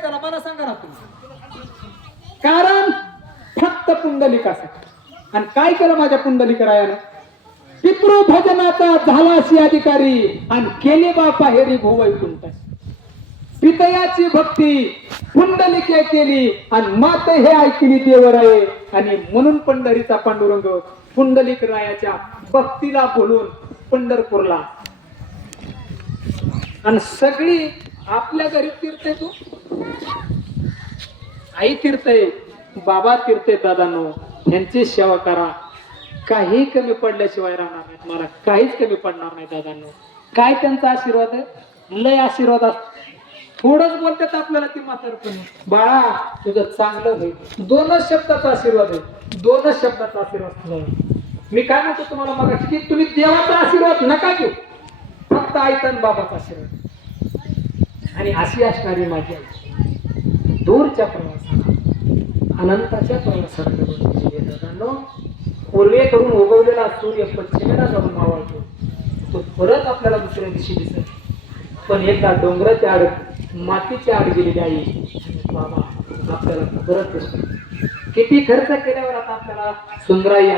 त्याला मला सांगा ना तुम्ही. कारण फक्त पुंडलिकासाठी. आणि काय केलं माझ्या पुंडलिकरायानं? पितृ भजनाचा झाला अशी अधिकारी आणि केले बापा हेरी भुवैकुंठ. पितयाची भक्ती पुंडलिके केली आणि मात हे ऐकली देवराये. आणि म्हणून पंढरीचा पांडुरंग पुंडलिक रायाच्या भक्तीला बोलून पंढरपूरला. आणि सगळी आपल्या घरी तीर्थे, तू आई तीर्थय, बाबा तीर्थय, दादांनो यांची सेवा करा. काही कमी पडल्याशिवाय राहणार नाहीत. मला काहीच कमी पडणार नाही दादांनो. काय त्यांचा आशीर्वाद आहे? लय आशीर्वाद असतो. थोडंच बोलतात आपल्याला ती म्हातारपणी, बाळा तुझं चांगलं होईल. दोनच शब्दाचा आशीर्वाद आहे. दोनच शब्दाचा आशीर्वाद. मी काय म्हणतो तुम्हाला मग की तुम्ही देवाचा आशीर्वाद नका घेऊ, फक्त आईचा आणि बाबाचा आशीर्वाद. आणि अशी असणारी माझी आई दूरच्या प्रवासाला, अनंताच्या प्रवासाला दादांनो, पूर्वेकडून उगवलेला सूर्य पश्चिमेला जाऊन मावळतो. तो परत आपल्याला दुसऱ्या दिवशी दिसत. पण एकदा डोंगराच्या आड, मातीच्या आड गेलेली आई बाबा आपल्याला परत दिसतो. किती खर्च केल्यावर आता आपल्याला सुंदराई